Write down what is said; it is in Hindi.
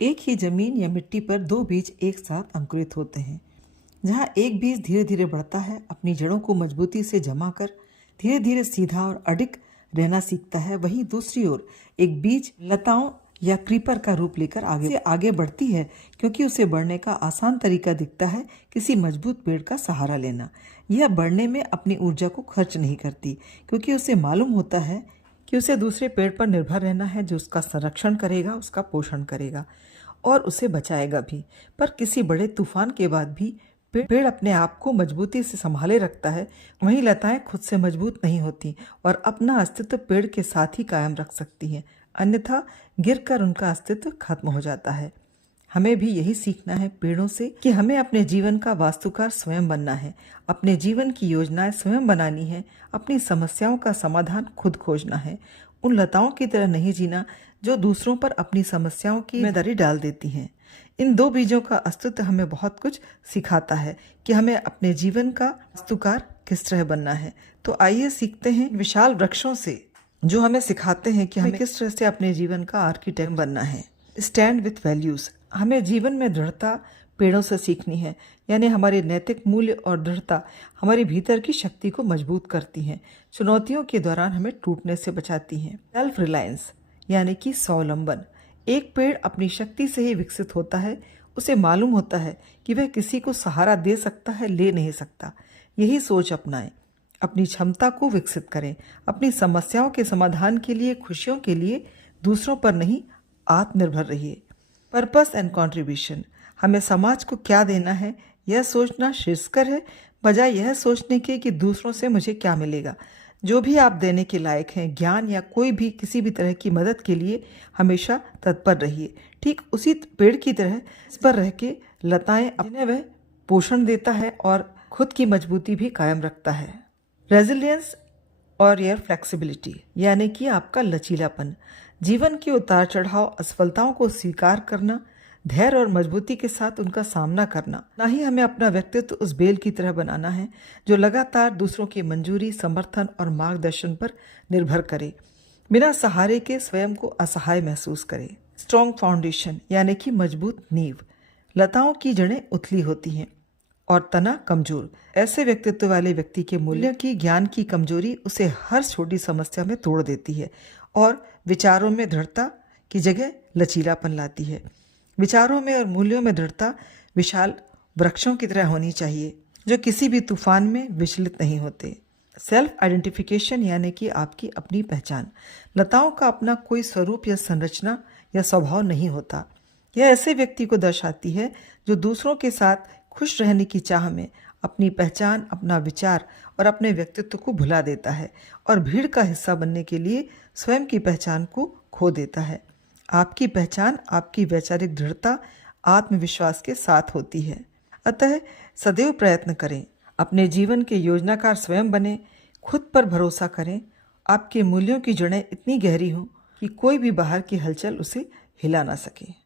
एक ही जमीन या मिट्टी पर दो बीज एक साथ अंकुरित होते हैं। जहाँ एक बीज धीरे धीरे बढ़ता है, अपनी जड़ों को मजबूती से जमा कर धीरे धीरे सीधा और अडिग रहना सीखता है, वहीं दूसरी ओर एक बीज लताओं या क्रीपर का रूप लेकर आगे बढ़ती है, क्योंकि उसे बढ़ने का आसान तरीका दिखता है किसी मजबूत पेड़ का सहारा लेना। यह बढ़ने में अपनी ऊर्जा को खर्च नहीं करती, क्योंकि उसे मालूम होता है कि उसे दूसरे पेड़ पर निर्भर रहना है, जो उसका संरक्षण करेगा, उसका पोषण करेगा और उसे बचाएगा भी। पर किसी बड़े तूफान के बाद भी पेड़ अपने आप को मजबूती से संभाले रखता है। वहीं लताएं खुद से मजबूत नहीं होती और अपना अस्तित्व पेड़ के साथ ही कायम रख सकती हैं, अन्यथा गिरकर उनका अस्तित्व खत्म हो जाता है। हमें भी यही सीखना है पेड़ों से कि हमें अपने जीवन का वास्तुकार स्वयं बनना है, अपने जीवन की योजनाएं स्वयं बनानी है, अपनी समस्याओं का समाधान खुद खोजना है। उन लताओं की तरह नहीं जीना जो दूसरों पर अपनी समस्याओं की जिम्मेदारी डाल देती हैं। इन दो बीजों का अस्तित्व हमें बहुत कुछ सिखाता है कि हमें अपने जीवन का वास्तुकार किस तरह बनना है। तो आइए सीखते हैं विशाल वृक्षों से, जो हमें सिखाते हैं कि हमें किस तरह से अपने जीवन का आर्किटेक्ट बनना है। Stand with values. हमें जीवन में दृढ़ता पेड़ों से सीखनी है, यानी हमारे नैतिक मूल्य और दृढ़ता हमारी भीतर की शक्ति को मजबूत करती हैं, चुनौतियों के दौरान हमें टूटने से बचाती हैं। सेल्फ रिलायंस यानी कि स्वावलंबन। एक पेड़ अपनी शक्ति से ही विकसित होता है। उसे मालूम होता है कि वह किसी को सहारा दे सकता है, ले नहीं सकता। यही सोच अपनाएं, अपनी क्षमता को विकसित करें, अपनी समस्याओं के समाधान के लिए, खुशियों के लिए दूसरों पर नहीं, आत्मनिर्भर रहिए। Purpose and contribution. हमें समाज को क्या देना है, यह सोचना श्रेयस्कर है, बजाय यह सोचने के कि दूसरों से मुझे क्या मिलेगा। जो भी आप देने के लायक हैं, ज्ञान या कोई भी किसी भी तरह की मदद के लिए हमेशा तत्पर रहिए। ठीक उसी पेड़ की तरह इस पर रह के लताएं जिन्हें वह पोषण देता है और खुद की मजबूती भी कायम रखता है। रेजिलियंस और योर फ्लेक्सिबिलिटी यानी कि आपका लचीलापन। जीवन के उतार चढ़ाव, असफलताओं को स्वीकार करना, धैर्य और मजबूती के साथ उनका सामना करना। ना ही हमें अपना व्यक्तित्व उस बेल की तरह बनाना है जो लगातार दूसरों की मंजूरी, समर्थन और मार्गदर्शन पर निर्भर करे, बिना सहारे के स्वयं को असहाय महसूस करे। स्ट्रॉन्ग फाउंडेशन यानी कि मजबूत नींव। लताओं की जड़ें उथली होती हैं और तना कमजोर। ऐसे व्यक्तित्व वाले व्यक्ति के मूल्य की, ज्ञान की कमजोरी उसे हर छोटी समस्या में तोड़ देती है और विचारों में दृढ़ता की जगह लचीलापन लाती है। विचारों में और मूल्यों में दृढ़ता विशाल वृक्षों की तरह होनी चाहिए, जो किसी भी तूफान में विचलित नहीं होते। सेल्फ आइडेंटिफिकेशन यानी कि आपकी अपनी पहचान। लताओं का अपना कोई स्वरूप या संरचना या स्वभाव नहीं होता। यह ऐसे व्यक्ति को दर्शाती है जो दूसरों के साथ खुश रहने की चाह में अपनी पहचान, अपना विचार और अपने व्यक्तित्व को भुला देता है और भीड़ का हिस्सा बनने के लिए स्वयं की पहचान को खो देता है। आपकी पहचान आपकी वैचारिक दृढ़ता, आत्मविश्वास के साथ होती है। अतः सदैव प्रयत्न करें, अपने जीवन के योजनाकार स्वयं बने, खुद पर भरोसा करें। आपके मूल्यों की जड़ें इतनी गहरी हों कि कोई भी बाहर की हलचल उसे हिला ना सके।